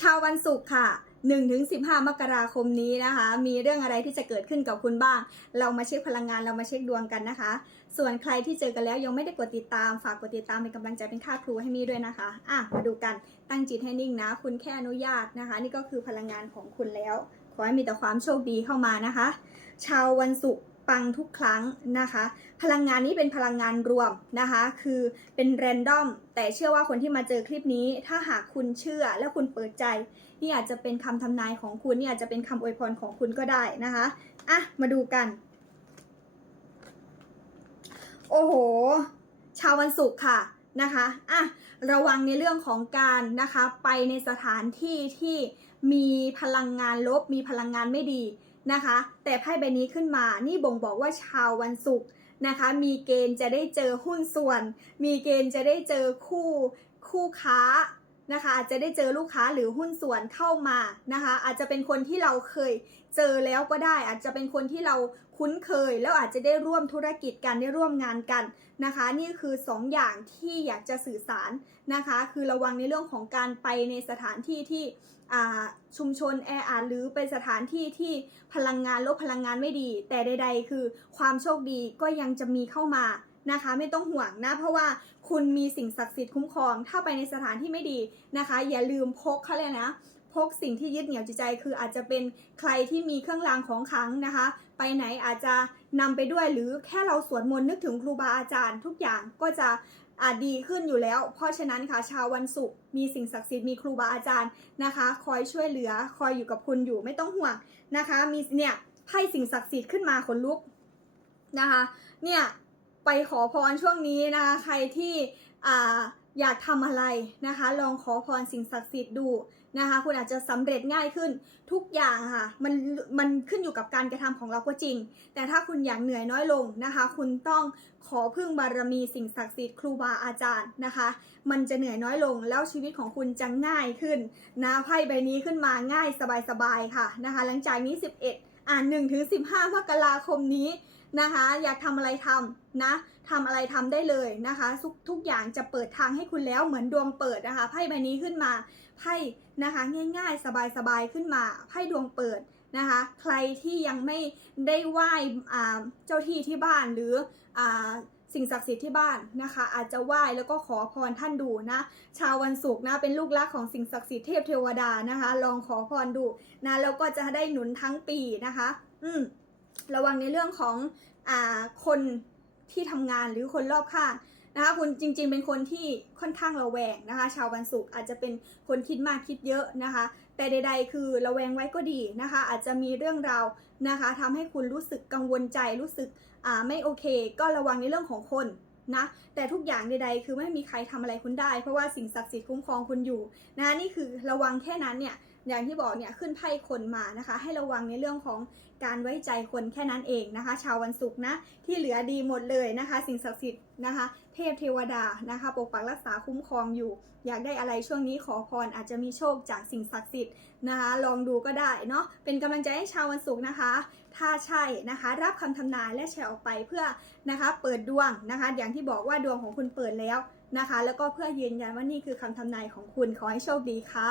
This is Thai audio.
ชาววันศุกร์ค่ะ 1-15 มกราคมนี้นะคะ มีเรื่องอะไรที่จะเกิดขึ้นกับคุณบ้าง เรามาเช็คพลังงานเรามาเช็คดวงกันนะคะ ส่วนใครที่เจอกันแล้วยังไม่ได้กดติดตาม ฝากกดติดตามเป็นกำลังใจเป็นค่าครูให้มีด้วยนะคะ อะ มาดูกัน ตั้งจิตให้นิ่งนะ คุณแค่อนุญาตนะคะ นี่ก็คือพลังงานของคุณแล้ว ขอให้มีแต่ความโชคดีเข้ามานะคะ ชาววันศุกร์ ปังทุกครั้งนะคะ พลังงานนี้เป็นพลังงานรวมนะคะ คือเป็นแรนดอม แต่เชื่อว่าคนที่มาเจอคลิปนี้ ถ้าหากคุณเชื่อและคุณเปิดใจ นี่อาจจะเป็นคำทำนายของคุณนี่อาจจะเป็นคำอวยพรของคุณก็ได้นะคะอะมาดูกัน โอ้โห ชาววันศุกร์ค่ะนะคะอะระวังในเรื่องของการนะคะ ไปในสถานที่ที่มีพลังงานลบ มีพลังงานไม่ดี นะคะ แต่ไพ่ใบนี้ขึ้นมานี่บ่งบอกว่าชาววันศุกร์นะคะ มีเกณฑ์จะได้เจอหุ้นส่วน มีเกณฑ์จะได้เจอคู่คู่ค้า นะคะอาจจะได้เจอลูกค้าหรือหุ้นส่วนเข้ามานะคะอาจจะเป็นคนที่เราเคยเจอแล้วก็ได้ อาจจะเป็นคนที่เราคุ้นเคย แล้วอาจจะได้ร่วมธุรกิจกันได้ร่วมงานกันนะคะ นี่คือ 2ออย่างที่อยากจะสื่อสารนะคะ คือระวังในเรื่องของการไปในสถานที่ที่ชุมชนแออัดหรือไปสถานที่ที่พลังงานลบพลังงานไม่ดี แต่ใด ๆ คือความโชคดีก็ยังจะมีเข้ามา นะคะ ไม่ต้องห่วงนะ เพราะว่าคุณมีสิ่งศักดิ์สิทธิ์คุ้มครอง ถ้าไปในสถานที่ไม่ดีนะคะ อย่าลืมพกเขาเลยนะพกสิ่งที่ยึดเหนี่ยวจิตใจคืออาจจะเป็นใครที่มีเครื่องรางของขลังนะคะ ไปไหนอาจจะนำไปด้วยหรือแค่เราสวดมนต์นึกถึงครูบาอาจารย์ ทุกอย่างก็จะอาจดีขึ้นอยู่แล้ว เพราะฉะนั้นค่ะชาววันศุกร์มีสิ่งศักดิ์สิทธิ์มีครูบาอาจารย์นะคะ คอยช่วยเหลือคอยอยู่กับคุณอยู่ไม่ต้องห่วงนะคะ มีเนี่ยไพ่สิ่งศักดิ์สิทธิ์ขึ้นมาขนลุกนะคะ เนี่ย ไปขอพรช่วงนี้นะคะใครที่อ่าอยากทำอะไรนะคะ ลองขอพรสิ่งศักดิ์สิทธิ์ดูนะคะ คุณอาจจะสำเร็จง่ายขึ้นทุกอย่างค่ะมันมันขึ้นอยู่กับการกระทำของเราก็จริง แต่ถ้าคุณอยากเหนื่อยน้อยลงนะคะ คุณต้องขอพึ่งบารมีสิ่งศักดิ์สิทธิ์ครูบาอาจารย์นะคะ มันจะเหนื่อยน้อยลงแล้วชีวิตของคุณจะง่ายขึ้นนะไพ่ใบนี้ขึ้นมาง่ายสบายๆค่ะนะคะ หลังจากนี้ 11 อ่าน1ถึง15มกราคมนี้นะคะ อยากทำอะไรทำนะทำอะไรทำได้เลยนะคะทุกทุกอย่างจะเปิดทางให้คุณแล้วเหมือนดวงเปิดนะคะไพ่ใบนี้ขึ้นมาไพ่นะคะง่ายๆ สบายๆขึ้นมาไพ่ดวงเปิดนะคะใครที่ยังไม่ได้ไหว้เจ้าที่ที่บ้านหรืออ่า สิ่งศักดิ์สิทธิ์ที่บ้านนะคะ อาจจะไหว้แล้วก็ขอพรท่านดูนะ ชาววันศุกร์นะเป็นลูกรักของสิ่งศักดิ์สิทธิ์เทพเทวดานะคะ ลองขอพรดูนะแล้วก็จะได้หนุนทั้งปีนะคะ อืมระวังในเรื่องของอ่าคนที่ทำงานหรือคนรอบข้าง นะคะคุณจริงๆ เป็นคนที่ค่อนข้างระแวงนะคะ ชาววันศุกร์อาจจะเป็นคนคิดมากคิดเยอะนะคะ แต่ใด ๆ คือระแวงไว้ก็ดีนะคะ อาจจะมีเรื่องราวนะคะทำให้คุณรู้สึกกังวลใจรู้สึกอ่าไม่โอเค ก็ระวังในเรื่องของคนนะแต่ทุกอย่างใดๆ คือไม่มีใครทำอะไรคุณได้ เพราะว่าสิ่งศักดิ์สิทธิ์คุ้มครองคุณอยู่นะนี่คือระวังแค่นั้นเนี่ย อย่างที่บอกเนี่ยขึ้นไพ่คนมานะคะ ให้ระวังในเรื่องของการไว้ใจคนแค่นั้นเองนะคะ ชาววันศุกร์นะที่เหลือดีหมดเลยนะคะ สิ่งศักดิ์สิทธิ์นะคะ เทพเทวดานะคะ ปกปักรักษาคุ้มครองอยู่ อยากได้อะไรช่วงนี้ขอพรอาจจะมีโชคจากสิ่งศักดิ์สิทธิ์นะคะ ลองดูก็ได้เนาะเป็นกำลังใจให้ชาววันศุกร์นะคะ ถ้าใช่นะคะ รับคำทำนายและแชร์ออกไปเพื่อนะคะ เปิดดวงนะคะ อย่างที่บอกว่าดวงของคุณเปิดแล้วนะคะ แล้วก็เพื่อยืนยันว่านี่คือคำทำนายของคุณขอให้โชคดีค่ะ